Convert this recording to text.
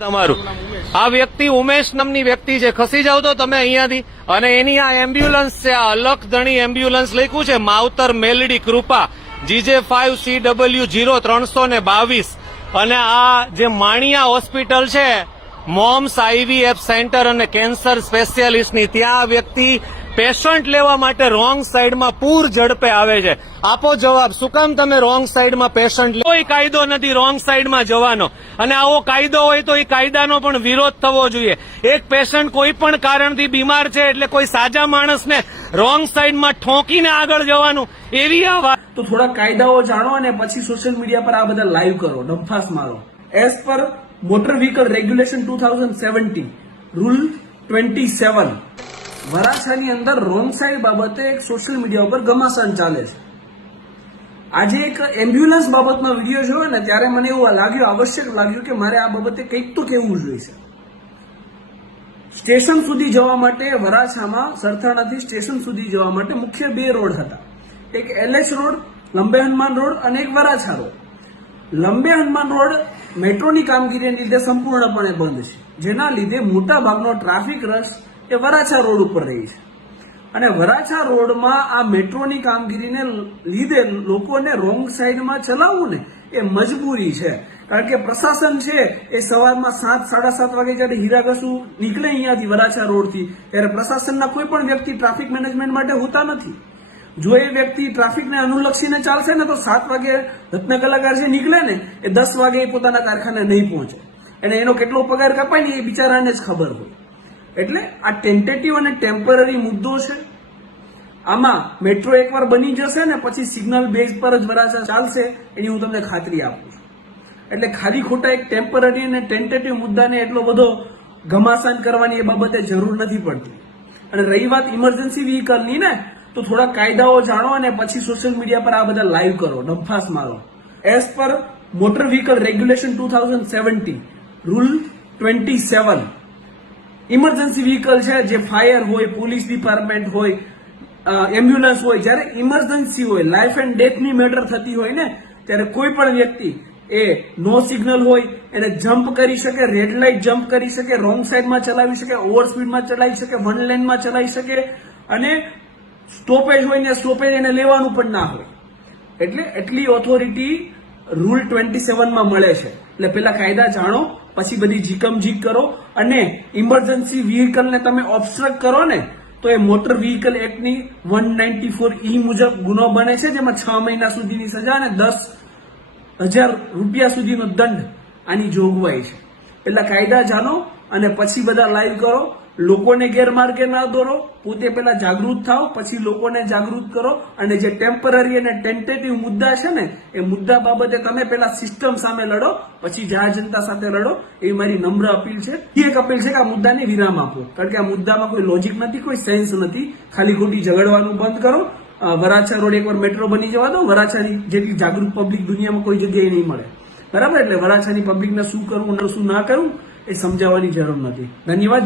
તમારું. આ વ્યક્તિ ઉમેશ નામની વ્યક્તિ છે. ખસી જાવ તો તમે અહીંયાથી. અને એની આ એમ્બ્યુલન્સ છે, આ અલખધણી એમ્બ્યુલન્સ લખ્યું છે, માવતર મેલડી કૃપા. GJ five C W zero ત્રણસો ને બાવીસ. અને આ જે માણિયા હોસ્પિટલ છે, મોમ્સ આઈવીએફ સેન્ટર અને કેન્સર સ્પેશિયાલિસ્ટની, ત્યાં વ્યક્તિ પેશન્ટ લેવા માટે રોંગ સાઈડમાં પૂર ઝડપે આવે છે. આપો જવાબ, શું કામ તમે રોંગ સાઈડમાં પેશન્ટ કોઈ કાયદો નથી રોંગ સાઈડમાં જવાનો. અને આવો કાયદો હોય તો એ કાયદાનો પણ વિરોધ થવો જોઈએ. એક પેશન્ટ કોઈ પણ કારણથી બીમાર છે એટલે કોઈ સાજા માણસને રોંગ સાઈડમાં ઠોકીને આગળ જવાનું, એવી આ વાત તો થોડા કાયદાઓ જાણો અને પછી સોશિયલ મીડિયા પર આ બધા લાઈવ કરો ડંફાસ મારો. As per motor vehicle regulation two thousand seventy rule twenty seven. વરાછાની અંદર રોંગ બાબતે એક સોશિયલ મીડિયા ઉપર ઘમાસાન ચાલે છે. આજે એક એમ્બ્યુલન્સ બાબતમાં વીડિયો જોયો ને ત્યારે મને એવું લાગ્યું, આવશ્યક લાગ્યું કે મારે આ બાબતે કંઈક તો કહેવું જોઈશે. સ્ટેશન સુધી જવા માટે વરાછામાં સરથાણાથી સ્ટેશન સુધી જવા માટે મુખ્ય બે રોડ હતા. એક LH road, Lambe Hanuman road અને એક વરાછા રોડ. લંબે હનુમાન રોડ મેટ્રોની કામગીરીને લીધે સંપૂર્ણપણે બંધ છે. જેના લીધે મોટા ભાગનો ટ્રાફિક રસ એ વરાછા રોડ ઉપર રહી છે. અને વરાછા રોડમાં આ મેટ્રોની કામગીરીને લીધે લોકોને રોંગ સાઈડમાં ચલાવવું ને એ મજબૂરી છે. કારણ કે પ્રશાસન છે, એ સવારમાં સાત, સાડા સાત વાગે જ્યારે હીરાઘસુ નીકળે અહીંયાથી વરાછા રોડથી, ત્યારે પ્રશાસનના કોઈ પણ વ્યક્તિ ટ્રાફિક મેનેજમેન્ટ માટે હોતા નથી. જો એ વ્યક્તિ ટ્રાફિકને અનુલક્ષીને ચાલશે ને તો સાત વાગે રત્ન કલાકાર છે નીકળે ને, એ દસ વાગે પોતાના કારખાને નહીં પહોંચે. અને એનો કેટલો પગાર કપાય ને એ બિચારાને જ ખબર હોય. એટલે આ ટેન્ટેટિવ અને ટેમ્પરરી મુદ્દો છે. આમાં મેટ્રો એકવાર બની જશે ને પછી સિગ્નલ બેઝ પર જ વરાછા ચાલશે, એની હું તમને ખાતરી આપું છું. એટલે ખાલી ખોટા એક ટેમ્પરરી અને ટેન્ટેટિવ મુદ્દાને એટલો બધો ઘમાસાન કરવાની એ બાબતે જરૂર નથી પડતી. અને રહી વાત ઇમરજન્સી વ્હીકલની ને તો થોડા કાયદાઓ જાણો અને પછી સોશિયલ મીડિયા પર આ બધા લાઈવ કરો ડંફાસ મારો. As per motor vehicle regulation two thousand seventy rule twenty seven emergency vehicle છે, જે ફાયર હોય પોલીસ ડિપાર્ટમેન્ટ હોય એમ્બ્યુલન્સ હોય, જ્યારે ઇમરજન્સી હોય લાઈફ એન્ડ ડેથની મેટર થતી હોય ને, ત્યારે કોઈ પણ વ્યક્તિ એ નો સિગ્નલ હોય, એને જમ્પ કરી શકે રેડ લાઇટ જમ્પ કરી શકે રોંગ સાઈડમાં ચલાવી શકે ઓવર સ્પીડમાં ચલાવી શકે વન લેનમાં ચલાવી શકે, અને સ્ટોપેજ હોય ને સ્ટોપેજ એને લેવાનું પણ ના હોય. એટલે એટલી ઓથોરિટી રૂલ ટ્વેન્ટી સેવનમાં મળે છે. એટલે પેલા કાયદા જાણો, પછી બધી જીકમ જીક કરો અને ઇમરજન્સી વ્હીકલને તમે ઓબ્સ્ટ્રક્ટ કરો ને, તો એ મોટર વ્હીકલ એક્ટની વન નાઇન્ટી ફોર ઈ મુજબ ગુનો બને છે, જેમાં છ મહિના સુધીની સજા અને દસ હજાર રૂપિયા સુધીનો દંડ આની જોગવાઈ છે. પેલા કાયદા જાણો અને પછી બધા લાઈવ કરો. લોકોને ગેરમાર્ગે ના દોરો, પોતે પેલા જાગૃત થાઓ, પછી લોકોને જાગૃત કરો. અને જે ટેમ્પરરી અને ટેન્ટેટિવ મુદ્દા છે ને, એ મુદ્દા બાબતે તમે પેલા સિસ્ટમ સામે લડો, પછી જાહેર જનતા સાથે લડો. એ મારી નમ્ર અપીલ છે. એ એક અપીલ છે કે આ મુદ્દાને વિરામ આપો. કારણ કે આ મુદ્દામાં કોઈ લોજિક નથી, કોઈ સેન્સ નથી. ખાલી ખોટી ઝઘડવાનું બંધ કરો. વરાછા રોડ એકવાર મેટ્રો બની જવા દો. વરાછાની જેટલી જાગૃત પબ્લિક દુનિયામાં કોઈ જગ્યાએ નહીં મળે. બરાબર? એટલે વરાછાની પબ્લિકને શું કરવું શું ના કરવું, એ સમજાવવાની જરૂર નથી. ધન્યવાદ.